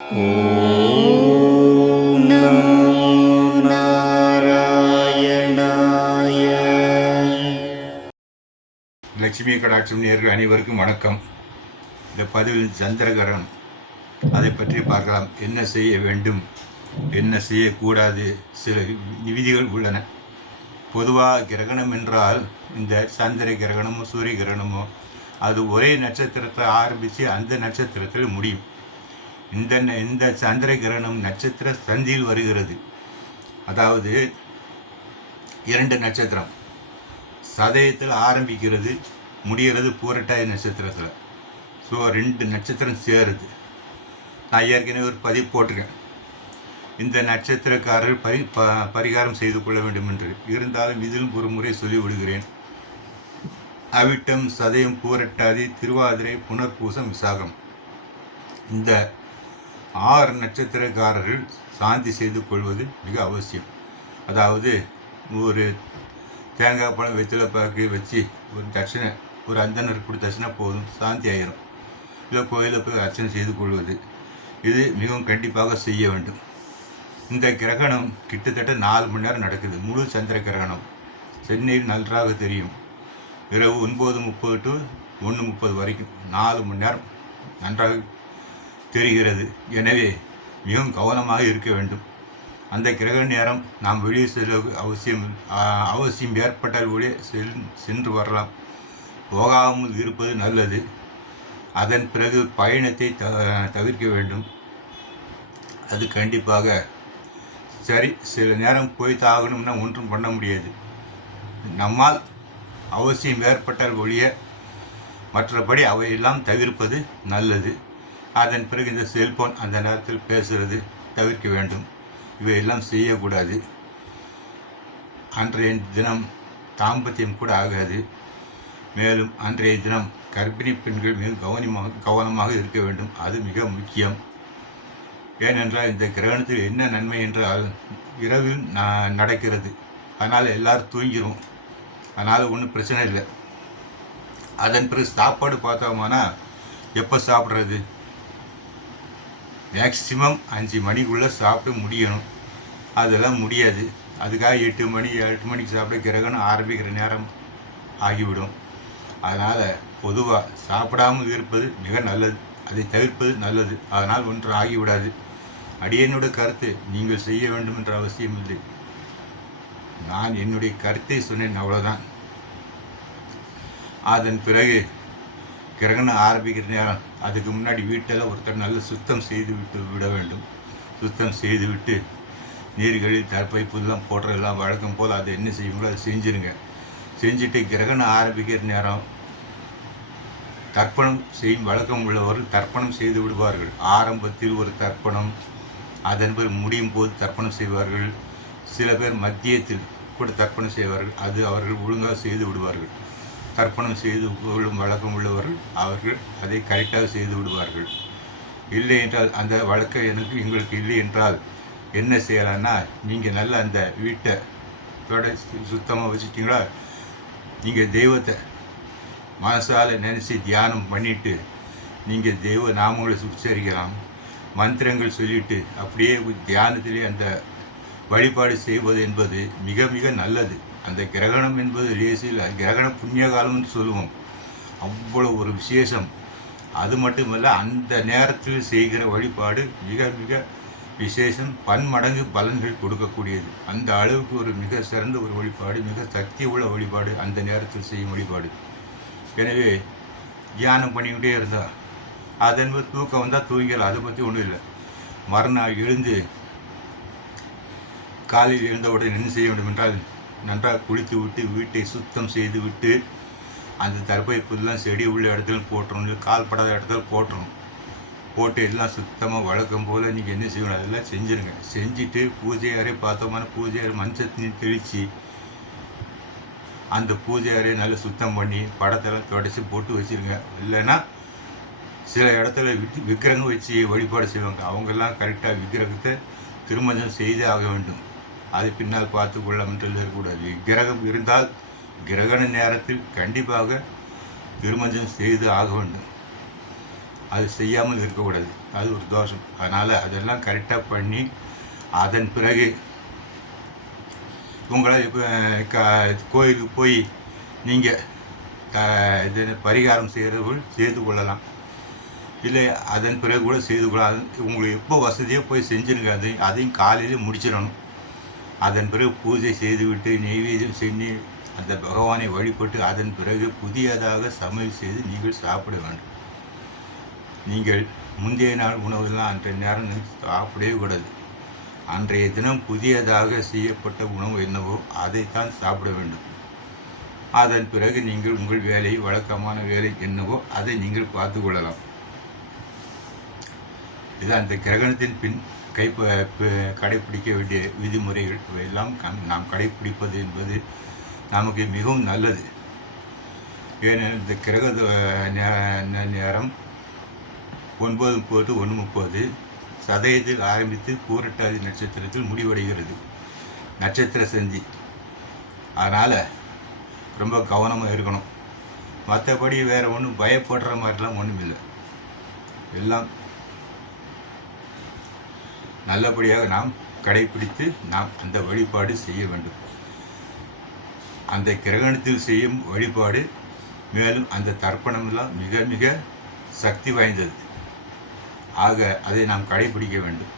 ஓம் நமோ லட்சுமி கடாட்சம் நேர்கள் அனைவருக்கும் வணக்கம். இந்த பதிவில் சந்திரகரன் அதை பற்றி பார்க்கலாம். என்ன செய்ய வேண்டும்? என்ன செய்யக்கூடாது? சில விதிகள் உள்ளன. பொதுவாக கிரகணம் என்றால் இந்த சந்திர கிரகணமோ சூரிய கிரகணமோ அது ஒரே நட்சத்திரத்தை ஆரம்பித்து அந்த நட்சத்திரத்தில் முடியும். இந்த ந- இந்த சந்திர கிரகணம் நட்சத்திர சந்தியில் வருகிறது. அதாவது இரண்டு நட்சத்திரம். சதயத்தில் ஆரம்பிக்கிறது முடிகிறது பூரட்டாய நட்சத்திரத்தில். ஸோ ரெண்டு நட்சத்திரம் சேருது. நான் ஏற்கனவே ஒரு பதிவு போட்டிருக்கேன். இந்த நட்சத்திரக்காரர் பரி ப பரிகாரம் செய்து கொள்ள வேண்டும் என்று. இருந்தாலும் இதிலும் ஒரு முறை சொல்லிவிடுகிறேன். அவிட்டம் சதயம் பூரட்டாதி திருவாதிரை புனர்பூசம் விசாகம். இந்த ஆறு நட்சத்திரக்காரர்கள் சாந்தி செய்து கொள்வது மிக அவசியம். அதாவது ஒரு தேங்காய் பழம் வெற்றிலை பாக்கு வச்சு ஒரு தட்சணை ஒரு அந்தனர் கொடுத்த தட்சணை போதும் சாந்தி ஆயிரும். இல்லை கோயிலில் போய் அர்ச்சனை செய்து கொள்வது. இது மிகவும் கண்டிப்பாக செய்ய வேண்டும். இந்த கிரகணம் கிட்டத்தட்ட நாலு மணி நேரம் நடக்குது. முழு சந்திர கிரகணம். சென்னையில் நன்றாக தெரியும். இரவு ஒன்பது முப்பது டு ஒன்று முப்பது வரைக்கும் நாலு மணி நேரம் நன்றாக தெரிகிறது. எனவே மிகவும் கவனமாக இருக்க வேண்டும். அந்த கிரக நேரம் நாம் வெளியே செல்ல அவசியம் அவசியம் ஏற்பட்டால் கூட செல் சென்று வரலாம். போகாமல் இருப்பது நல்லது. அதன் பிறகு பயணத்தை த தவிர்க்க வேண்டும். அது கண்டிப்பாக சரி சில நேரம் போய் தாகணும்னா ஒன்றும் பண்ண முடியாது. நம்மால் அவசியம் ஏற்பட்டால் ஒழிய மற்றபடி அவையெல்லாம் தவிர்ப்பது நல்லது. அதன் பிறகு இந்த செல்போன் அந்த நேரத்தில் பேசுகிறது தவிர்க்க வேண்டும். இவையெல்லாம் செய்யக்கூடாது. அன்றைய தினம் தாம்பத்தியம் கூட ஆகாது. மேலும் அன்றைய தினம் கர்ப்பிணி பெண்கள் மிக கவனமாக கவனமாக இருக்க வேண்டும். அது மிக முக்கியம். ஏனென்றால் இந்த கிரகணத்தில் என்ன நன்மை என்றால் இரவில் ந- நடக்கிறது. அதனால் எல்லாரும் தூங்கிடும் அதனால் ஒன்றும் பிரச்சனை இல்லை. அதன் பிறகு சாப்பாடு பார்த்தோம்னா எப்போ சாப்பிட்றது? மேக்சிமம் அஞ்சு மணிக்குள்ளே சாப்பிட முடியணும். அதெல்லாம் முடியாது. அதுக்காக எட்டு மணி எட்டு மணிக்கு சாப்பிட கிரகணம் ஆரம்பிக்கிற நேரம் ஆகிவிடும். அதனால் பொதுவாக சாப்பிடாமல் இருப்பது மிக நல்லது. அதை தவிர்ப்பது நல்லது. அதனால் ஒன்று ஆகிவிடாது. அடியனோட கருத்து நீங்கள் செய்ய வேண்டும் என்ற அவசியம் இல்லை. நான் என்னுடைய கருத்தை சொன்னேன் அவ்வளோதான் அதன் பிறகு கிரகணம் ஆரம்பிக்கிற நேரம் அதுக்கு முன்னாடி வீட்டெல்லாம் ஒருத்தர் நல்ல சுத்தம் செய்து விட்டு விட வேண்டும். சுத்தம் செய்து விட்டு நீர்களில் தற்பை புல்லாம் போடுறதெல்லாம் வழக்கம் போல் அதை என்ன செய்யுங்களோ அதை செஞ்சிருங்க. செஞ்சுட்டு கிரகணம் ஆரம்பிக்கிற நேரம் தர்ப்பணம் செய்யும் வழக்கம் உள்ளவர்கள் தர்ப்பணம் செய்து விடுவார்கள். ஆரம்பத்தில் ஒரு தர்ப்பணம் அதன் பிறகு முடியும் போது தர்ப்பணம் செய்வார்கள். சில பேர் மத்தியத்தில் கூட தர்ப்பணம் செய்வார்கள். அது அவர்கள் ஒழுங்காக செய்து விடுவார்கள். தர்ப்பணம் செய்து கொள்ளும் வழக்கம் உள்ளவர்கள் அவர்கள் அதை கரெக்டாக செய்து விடுவார்கள். இல்லை என்றால் அந்த வழக்கம் எனக்கு எங்களுக்கு இல்லை என்றால் என்ன செய்யலாம்னா நீங்கள் நல்ல அந்த வீட்டை தொட சுத்தமாக வச்சுட்டிங்களா? நீங்கள் தெய்வத்தை மனசால் நினச்சி தியானம் பண்ணிவிட்டு நீங்கள் தெய்வ நாமங்களை உச்சரிக்கலாம் மந்திரங்கள் சொல்லிட்டு அப்படியே தியானத்திலே அந்த வழிபாடு செய்வது என்பது மிக மிக நல்லது. அந்த கிரகணம் என்பது லேசில் கிரகண புண்ணிய காலம்னு சொல்லுவோம். அவ்வளோ ஒரு விசேஷம். அது மட்டுமல்ல அந்த நேரத்தில் செய்கிற வழிபாடு மிக மிக விசேஷம். பன்மடங்கு பலன்கள் கொடுக்கக்கூடியது. அந்த அளவுக்கு ஒரு மிக சிறந்த ஒரு வழிபாடு மிக சக்தி உள்ள வழிபாடு அந்த நேரத்தில் செய்யும் வழிபாடு. எனவே தியானம் பண்ணிக்கிட்டே இருந்தால் அது என்பது தூக்கம் வந்தால் தூங்கலாம் அதை பற்றி ஒன்றும் இல்லை. மறுநாள் எழுந்து காலையில் எழுந்தவுடன் என்ன செய்ய வேண்டும் என்றால் நன்றாக குளித்து விட்டு வீட்டை சுத்தம் செய்து விட்டு அந்த தர்பை புல்லாம் செடி உள்ள இடத்துல போட்டுறணும் இல்லை இடத்துல போட்டுறணும். போட்டு எல்லாம் சுத்தமாக வழக்கம் போல் நீங்கள் என்ன செய்யணும்? அதெல்லாம் செஞ்சுருங்க. செஞ்சுட்டு பூஜை அறை பார்த்தோம்னா பூஜை அறை மஞ்சள் தெளித்து அந்த பூஜை அறையை நல்லா சுத்தம் பண்ணி படத்தெல்லாம் துடைச்சி போட்டு வச்சிருங்க. இல்லைன்னா சில இடத்துல விட்டு விக்கிரகம் வச்சு வழிபாடு செய்வாங்க. அவங்கெல்லாம் கரெக்டாக விக்கிரகத்தை திருமஞ்சம் செய்தே ஆக வேண்டும். அதை பின்னால் பார்த்து கொள்ளாமல் இருக்கக்கூடாது கிரகம் இருந்தால் கிரகண நேரத்தில் கண்டிப்பாக திருமஞ்சம் செய்து ஆக வேண்டும். அது செய்யாமல் இருக்கக்கூடாது. அது ஒரு தோஷம். அதனால் அதெல்லாம் கரெக்டாக பண்ணி அதன் பிறகு உங்களை இப்போ க கோயிலுக்கு போய் நீங்கள் இது பரிகாரம் செய்கிறவர்கள் செய்து கொள்ளலாம். இல்லை அதன் பிறகு கூட செய்து கொள்ளாது உங்களுக்கு எப்போ வசதியோ போய் செஞ்சுருங்க. அதையும் அதையும் காலையில் முடிச்சிடணும். அதன் பிறகு பூஜை செய்துவிட்டு நெய்வேதியம் செஞ்சு அந்த பகவானை வழிபட்டு அதன் பிறகு புதியதாக சமையல் செய்து நீங்கள் சாப்பிட வேண்டும். நீங்கள் முந்தைய நாள் உணவெல்லாம் அன்றைய நேரம் சாப்பிடவே கூடாது. அன்றைய தினம் புதியதாக செய்யப்பட்ட உணவு என்னவோ அதைத்தான் சாப்பிட வேண்டும். அதன் பிறகு நீங்கள் உங்கள் வேலை வழக்கமான வேலை என்னவோ அதை நீங்கள் பார்த்து கொள்ளலாம். இது அந்த கிரகணத்தின் பின் கை கடைப்பிடிக்க வேண்டிய விதிமுறைகள் இவையெல்லாம் நாம் கடைப்பிடிப்பது என்பது நமக்கு மிகவும் நல்லது. ஏனெனில் இந்த கிரக நேரம் ஒன்பது முப்பது ஒன்று முப்பது சதயத்தில் ஆரம்பித்து பூரட்டாதி நட்சத்திரத்தில் முடிவடைகிறது. நட்சத்திர செஞ்சு அதனால் ரொம்ப கவனமாக இருக்கணும். மற்றபடி வேறு ஒன்றும் பயப்படுற மாதிரிலாம் ஒன்றும் இல்லை எல்லாம் நல்லபடியாக நாம் கடைபிடித்து நாம் அந்த வழிபாடு செய்ய வேண்டும். அந்த கிரகணத்தில் செய்யும் வழிபாடு மேலும் அந்த தர்ப்பணமெல்லாம் மிக மிக சக்தி வாய்ந்தது. ஆக அதை நாம் கடைபிடிக்க வேண்டும்.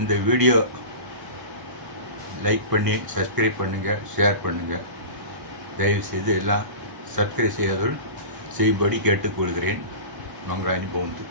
இந்த வீடியோ லைக் பண்ணி சப்ஸ்கிரைப் பண்ணுங்கள் ஷேர் பண்ணுங்கள் தயவுசெய்து எல்லாம் சப்ஸ்கிரைப் செய்யாதவர்கள் செய்யும்படி கேட்டுக்கொள்கிறேன். மங்கராணி பவுந்து